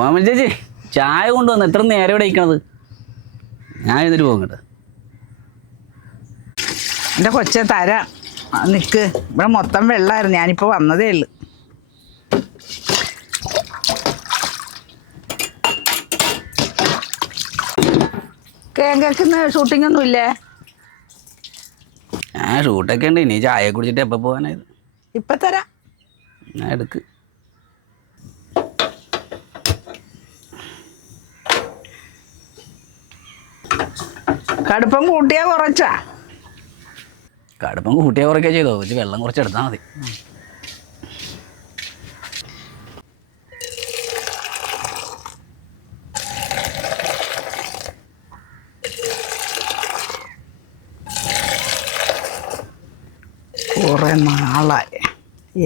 ഓമൻ ചേച്ചി ചായ കൊണ്ടുവന്ന് എത്ര നേരം ഇവിടെ ഇരിക്കണത്? ഞാൻ എന്നിട്ട് പോകണ്ട. എൻ്റെ കൊച്ചെ തരാം, നിൽക്ക്. ഇവിടെ മൊത്തം വെള്ളമായിരുന്നു, ഞാനിപ്പോൾ വന്നതേ ഉള്ളു. കേൾക്കുന്ന ഷൂട്ടിംഗ് ഒന്നും ഇല്ലേ? ഞാൻ ഷൂട്ടൊക്കെ ഉണ്ട്. ഇനി ചായ കുടിച്ചിട്ട് എപ്പോൾ പോകാനായത്? ഇപ്പം തരാം. ഞാൻ എടുക്ക്. കടുപ്പം കൂട്ടിയാ കുറച്ചാ? കടുപ്പം കൂട്ടിയാൽ കുറയ്ക്കുക ചെയ്തോ, കുറച്ച് വെള്ളം കുറച്ച് എടുത്താൽ മതി. കുറേ നാളായി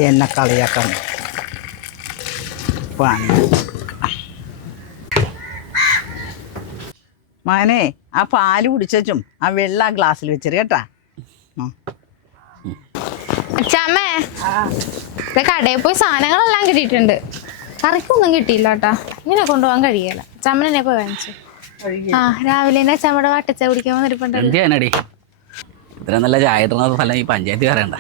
എന്നെ കളിയാക്കാൻ. മോനെ, ആ പാല് കുടിച്ചും ആ വെള്ളം ആ ഗ്ലാസ്സിൽ വെച്ചിട്ട് കേട്ടാ. അച്ഛാമ്മേ, കടയിൽ പോയി സാധനങ്ങളെല്ലാം കിട്ടിയിട്ടുണ്ട്. കറിക്കൊന്നും കിട്ടിയില്ല കേട്ടാ. ഇങ്ങനെ കൊണ്ടുപോകാൻ കഴിയല. അച്ഛമ്മനെ പോയി വാങ്ങിച്ചു. ആ രാവിലെ അച്ഛമ്മയുടെ വട്ടച്ച കുടിക്കാൻ വന്നിട്ടുണ്ടല്ലോ. എന്തിനാടി ഇത്ര നല്ല ചായ കിട്ടുന്ന ഫലം ഈ പഞ്ചായത്ത് കയറേണ്ട.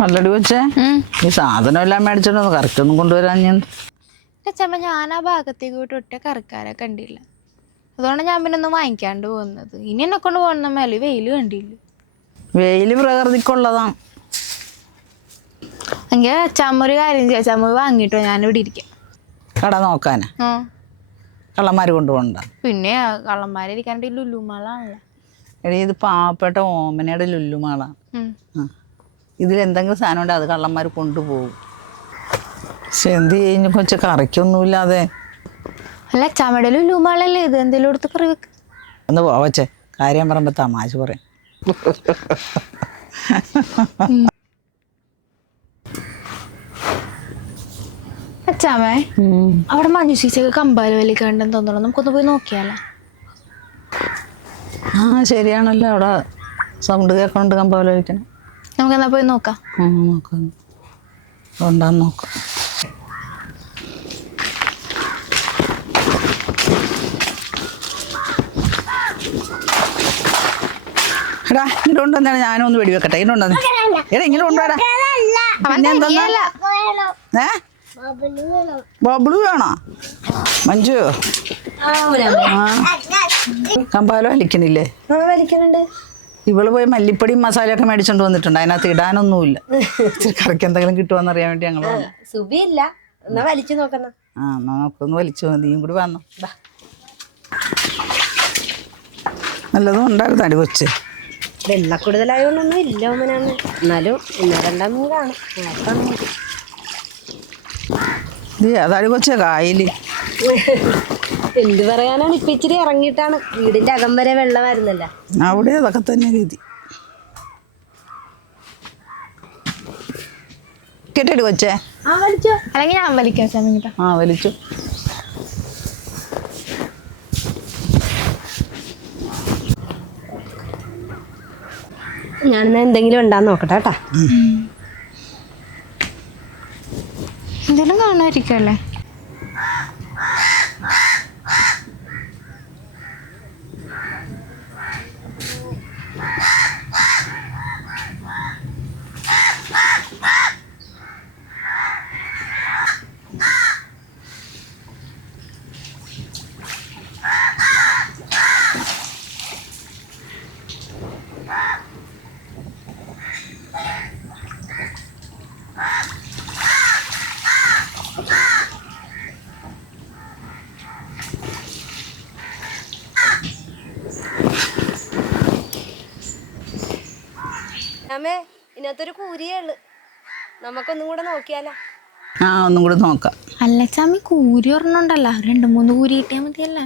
നല്ലടി വെച്ചേ, ഈ സാധനം എല്ലാം മേടിച്ചിട്ടൊന്ന് കറക്റ്റൊന്നും കൊണ്ടുവരാൻ. ഞാൻ അച്ഛമ്മ ഞാൻ ആ ഭാഗത്തേക്ക് പോയിട്ട് ഒറ്റ കറിക്കാരെ കണ്ടില്ല. അതുകൊണ്ട് ഞാൻ പിന്നെ ഒന്നും വാങ്ങിക്കാണ്ട് പോകുന്നത്. ഇനി എന്നെ കൊണ്ട് പോകുന്ന മേലെ വെയിൽ കണ്ടില്ല. വെയിൽ പ്രകൃതിക്കുള്ളതാണ്. എങ്കിൽ അച്ഛമ്മ ഒരു കാര്യം ചെയ്യാം, അച്ഛമ്മ വാങ്ങിട്ടോ ഞാനിവിടെ ഇരിക്കാം. കട നോക്കാനാ? കള്ളന്മാർ കൊണ്ടുപോകണ്ട. പിന്നെ കള്ളന്മാരിക്കാണ്ട് ലുല്ലുമാളാണല്ലോ. എടീ, ഇത് പാവപ്പെട്ട ഓമനയുടെ ലുല്ലുമാളാണ്. ഇതിലെന്തെങ്കിലും സാധനം ഉണ്ട് അത് കള്ളന്മാർ കൊണ്ടുപോകും. പക്ഷെ എന്ത് കഴിഞ്ഞു കൊച്ച കറിക്കൊന്നുമില്ലാതെ. അല്ല അച്ഛമ്മയുടെ ലുല്ലുമാളല്ലേ ഇത്, എന്തെങ്കിലും എടുത്ത് കറി വെക്ക്. ഒന്ന് പോവച്ചേ, കാര്യം പറയുമ്പോ തമാശ പറയും. അച്ഛാമേ, അവിടെ മഞ്ഞു ചേച്ചിയൊക്കെ കമ്പാല് വലിക്കണ്ടെന്ന് തോന്നുന്നു. നമുക്കൊന്ന് പോയി നോക്കിയാലോ? ആ ശരിയാണല്ലോ, അവിടെ സൗണ്ട് കേൾക്കണുണ്ട് കമ്പാല് വലിക്കണം. നമുക്കെന്നാ പോയി നോക്കാം. നോക്കാം, ഉണ്ടാന്ന് നോക്കാം. എടാ ഇങ്ങോട്ട് കൊണ്ടുവന്നാണ്, ഞാനും ഒന്ന് വെടിവെക്കട്ടെ. ഇങ്ങോട്ട് കൊണ്ടുവന്ന് എടാ, ഇങ്ങോട്ട് കൊണ്ടുവരാ. ബബിളു വേണോ മഞ്ജു? കമ്പാലോ വലിക്കണില്ലേ? ഇവള് പോയി മല്ലിപ്പൊടിയും മസാലയൊക്കെ മേടിച്ചോണ്ട് വന്നിട്ടുണ്ട്. അതിനകത്ത് ഇടാനൊന്നുമില്ല. കറിക്ക് എന്തെങ്കിലും കിട്ടുമോന്നറിയാൻ വേണ്ടി ഞങ്ങൾ സുബിയില്ല, എന്നാ വലിച്ചു നോക്കുന്ന. ആ എന്നാ നോക്കൊന്ന് വലിച്ചു. നീയും കൂടി വന്നോ. നല്ലതും ഉണ്ടായിരുന്നു അടി കൊച്ച്. വെള്ള കൂടുതലായോണ്ടൊന്നും ഇല്ല ഓമനാണ്. എന്നാലും ഒന്നോ രണ്ടാം മീൻ കാണും. അതാടി കൊച്ചേ കായല്. എന്ത് പറയാനാണ്, ഇപ്പൊ ഇച്ചിരി ഇറങ്ങിയിട്ടാണ്. വീടിന്റെ അകം വരെ വെള്ളമായിരുന്നല്ല. അവിടെ അതൊക്കെ തന്നെ രീതി. കേട്ടേടി കൊച്ചേ? ആ വലിച്ചോ. അല്ലെങ്കിൽ ഞാൻ വലിക്കാം സമയത്ത്. ആ വലിച്ചു. ഞാനെന്നാ എന്തെങ്കിലും ഉണ്ടാന്ന് നോക്കട്ടെ കേട്ടാ. എന്തെങ്കിലും കാണുമായിരിക്കുമല്ലേ? അമ്മേ, ഇതിനകത്തൊരു കൂരിയേ ഉള്ളു. നമുക്കൊന്നും കൂടെ നോക്കിയാലോ? ആ ഒന്നും കൂടി നോക്കാം. അല്ല ചാമി, കൂരി ഒരെണ്ണുണ്ടല്ലോ, 2-3 കൂരി കിട്ടിയാൽ മതിയല്ലേ?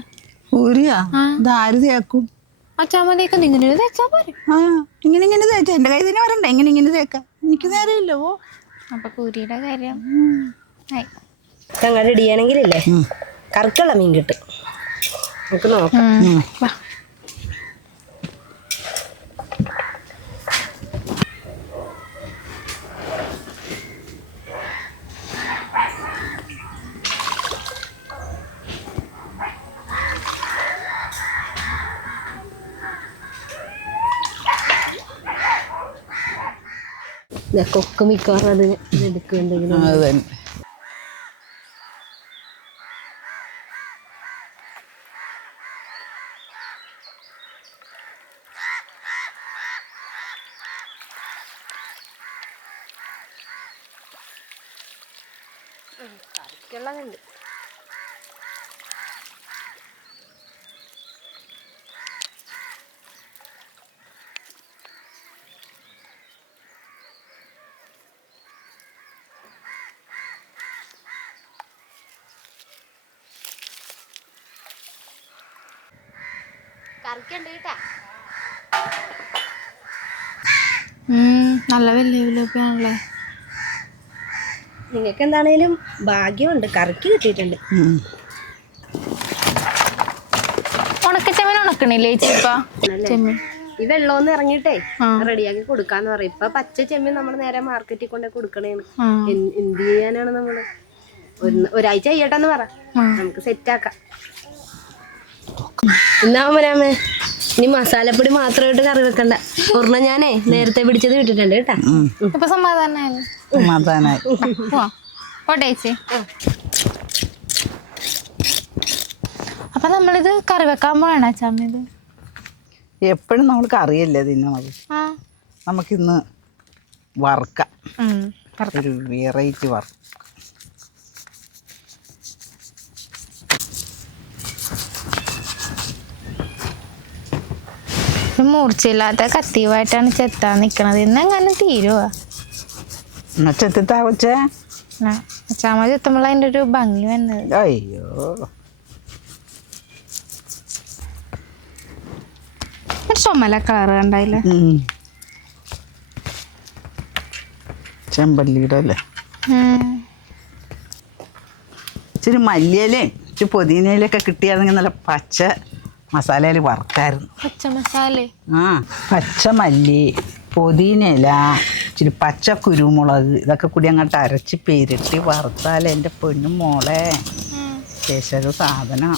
കൂരിയാ? ഇതാര് തേക്കും? അച്ഛാമ്മ തേക്കും. ഇങ്ങനെ തേച്ചാ പോരെ? ആ ഇങ്ങനെ തേച്ച എന്റെ കൈ തന്നെ വരണ്ട. ഇങ്ങനെ തേക്കാം. എനിക്ക് നേരമില്ലോ. അപ്പൊ കൂരിയുടെ കാര്യം ഞങ്ങൾ ഇടിയാണെങ്കിലല്ലേ കറുക്കുള്ള മീൻ കിട്ടും. നമുക്ക് നോക്കാം. കൊക്ക മിക്കവാറും അത് എടുക്കുന്നുണ്ടെങ്കിലും അത് തന്നെ. കറിക്കുള്ളതുണ്ട്. കറിക്കുണ്ട് കേട്ടാ. നല്ല വലിയ വിലയൊക്കെയാണല്ലേ. നിങ്ങൾക്ക് എന്താണേലും ഭാഗ്യമുണ്ട്, കറിക്ക് കിട്ടിയിട്ടുണ്ട്. ഉണക്കച്ചെമ്മീൻ ഉണക്കണില്ലേ ചേച്ചിപ്പ? ചെമ്മീൻ ഈ വെള്ളമൊന്നും ഇറങ്ങിയിട്ടേ റെഡിയാക്കി കൊടുക്കാന്ന് പറയും. ഇപ്പൊ പച്ച ചെമ്മീൻ നമ്മൾ നേരെ മാർക്കറ്റിൽ കൊണ്ട് കൊടുക്കണേന്ന്. എന്ത് ചെയ്യാനാണ് നമ്മള്? ഒരാഴ്ച ചെയ്യട്ടെന്ന് പറ, നമുക്ക് സെറ്റാക്കാം. എന്നാ മരാമേ, ഇനി മസാലപ്പൊടി മാത്രമായിട്ട് കറി വെക്കണ്ട. ഒരെണ്ണം ഞാനേ നേരത്തെ പിടിച്ചത് കിട്ടിട്ടുണ്ട് കേട്ടാ. ഇപ്പൊ സമാധാനായി. പോട്ടെ ചേച്ചി. അപ്പൊ നമ്മളിത് കറി വെക്കാൻ പോകണ ചമ്മ? ഇത് എപ്പോഴും നമ്മൾ കറിയല്ലേ തിന്നണത്. നമുക്കിന്ന് വറുക്കാം, ഒരു വെറൈറ്റി വറുക്കാം. മൂർച്ചയില്ലാത്ത കത്തിയുമായിട്ടാണ് ചെത്താൻ നിക്കണത്. ഇന്നെങ്ങനെ തീരുവാ? എന്നാ ചെത്തിത്താ കൊച്ചേ. അച്ചാമ്മ ചെത്തുമ്പോൾ അതിന്റെ ഒരു ഭംഗി വന്നത്. അയ്യോ, ചുമല കളർ കണ്ടായില്ലേ? ചെമ്പല്ലിയുടെ അല്ലേ. ഇച്ചിരി മല്ലിയിലയും ഇച്ചിരി പുതിനയിലൊക്കെ കിട്ടിയാണെങ്കിൽ നല്ല പച്ച മസാലയിൽ വറുത്തായിരുന്നു. പച്ച മസാല. പച്ച മല്ലി, പുതിനയില, ഇച്ചിരി പച്ച കുരുമുളക്, ഇതൊക്കെ കൂടി അങ്ങോട്ട് അരച്ച് പെരട്ടി വറുത്താൽ എൻ്റെ പൊന്നു മോളെ സ്പെഷ്യൽ സാധനം.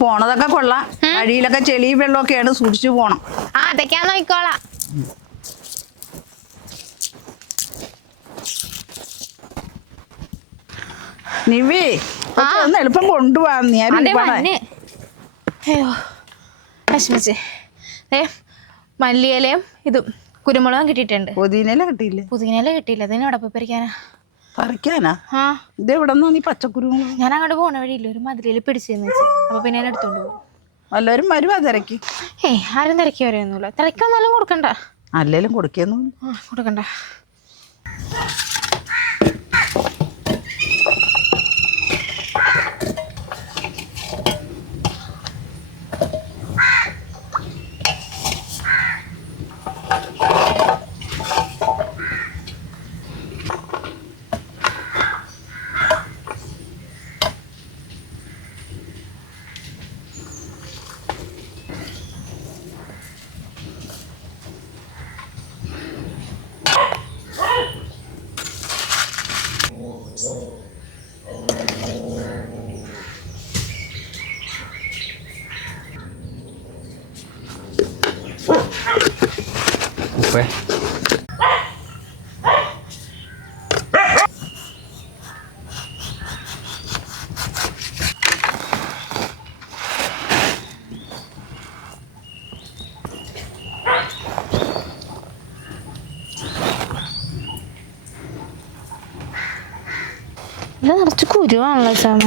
പോണതൊക്കെ കൊള്ളാം. വഴിയിലൊക്കെ ചെളിയും വെള്ളമൊക്കെയാണ്, സൂക്ഷിച്ചു പോണം. അതൊക്കെയാ നോക്കിക്കോളാം. നിവി ഒന്ന് എളുപ്പം കൊണ്ടുപോവാ. അയ്യോ വിഷമിച്ചേ. മല്ലിയിലയും ഇതും കുരുമുളകും കിട്ടിയിട്ടുണ്ട്. പുതിനയില കിട്ടിയില്ലേ? പുതിനയില കിട്ടിയില്ല. അതിനോടെ പറിക്കാനാ. പറിക്കാനാ? ഇത് എവിടെ നിന്നാ നീ പച്ചക്കുരുമുളക്? ഞാൻ അങ്ങോട്ട് പോണ വഴിയില്ല, ഒരു മതിലിൽ പിടിച്ചെന്ന് വെച്ചു. അപ്പൊ പിന്നെ എടുത്തോണ്ട് പോകും. എല്ലാവരും വരുവാ തിരക്കി? ആരും തിരക്കി വരെയൊന്നുമില്ല. തിരക്കി വന്നാലും കൊടുക്കണ്ട. അല്ലേലും കൊടുക്കുന്നു. കൊടുക്കണ്ട. ഇത് നിറച്ച് കുരുവാണല്ലോ ചാമ.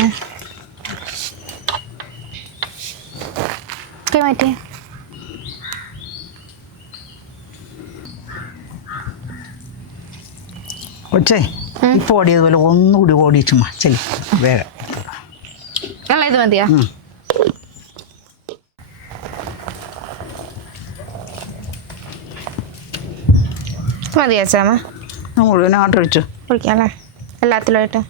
മാറ്റി കൊച്ചേ, ഇപ്പോൾ ഓടിയതുപോലെ ഒന്നുകൂടി ഓടിച്ചു ചെല്ലി വേഗം. ഇത് മതിയാ? മതിയാ ചാമ? മുഴുവനായിട്ട് ഒഴിച്ചു ഒഴിക്കാല്ലേ എല്ലാത്തിലുമായിട്ട്?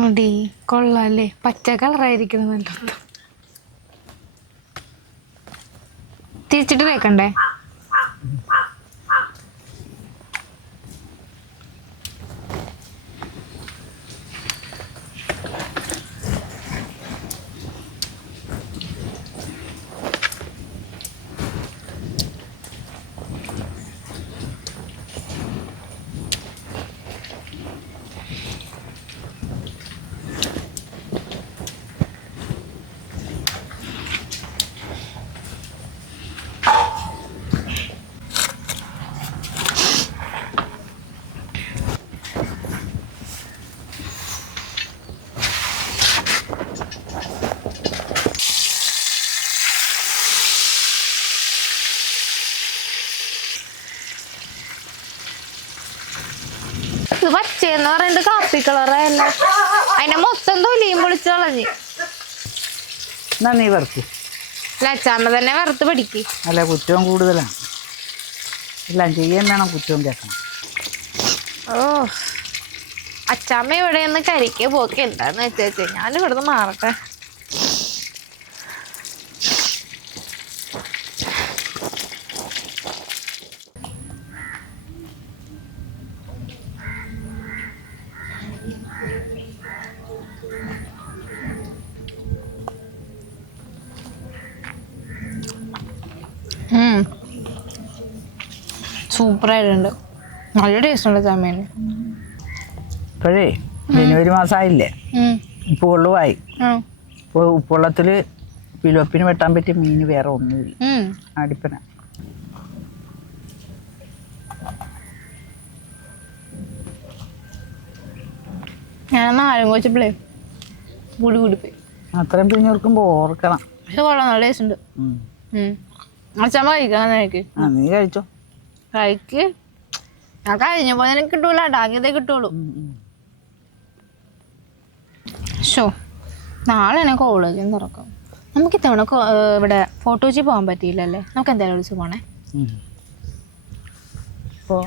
മതി, കൊള്ളാല്ലേ? പച്ച കളറായിരിക്കണം. നല്ല തിരിച്ചിട്ട് കേൾക്കണ്ടേ? ഇത് പച്ചയെന്ന് പറഞ്ഞിട്ട് കാപ്പി കളറല്ല, അതിനെ മൊത്തം തൊലിയും പൊളിച്ച് കളഞ്ഞ്. എന്നാ നീ വറുക്ക്. ലച്ചാമ്മ തന്നെ വറുത്ത് പഠിക്ക്. അല്ല, കുറ്റവും കൂടുതലാണ്. എല്ലാം ചെയ്യാൻ വേണം, കുറ്റവും കേൾക്കണം. ഓ, അച്ചാമ്മ ഇവിടെ നിന്ന് കരിക്ക് പോക്ക് എന്താന്ന് വെച്ചേച്ചേ, ഞാൻ ഇവിടുന്ന് മാറട്ടെ. സൂപ്പറായിട്ടുണ്ട്, നല്ല ടേസ്റ്റ് ഉണ്ട് ചമ്മേന്. ഇപ്പോഴേ ജനുവരി മാസമായില്ലേ, ഉപ്പുവെള്ളമായി. ഇപ്പോൾ ഉപ്പുവെള്ളത്തിൽ പിലോപ്പിന് വെട്ടാൻ പറ്റിയ മീൻ വേറെ ഒന്നുമില്ല. അടിപ്പന. ഞാൻ നാലും കോച്ചപ്പോഴേ കൂടി കൂടിപ്പോയി. അത്രയും പിരിഞ്ഞോർക്കുമ്പോൾ ഓർക്കണം. പക്ഷെ കൊള്ളാം, നല്ല ടേസ്റ്റ് ഉണ്ട്. അച്ഛമ്മ കഴിക്കാൻ കഴിക്ക്. നീ കഴിച്ചോ. കഴിക്ക്. ഞാൻ കഴിഞ്ഞപ്പോൾ എനിക്ക് കിട്ടൂല, ഡാക്കിയതേ കിട്ടുള്ളൂ. ഷോ, നാളെ തന്നെ കോളേജിൽ നിന്ന് തുറക്കാം. നമുക്ക് ഇത്തവണ ഇവിടെ ഫോട്ടോജി പോകാൻ പറ്റിയില്ലല്ലേ? നമുക്ക് എന്തായാലും വിളിച്ച് പോണേ. ഇപ്പോൾ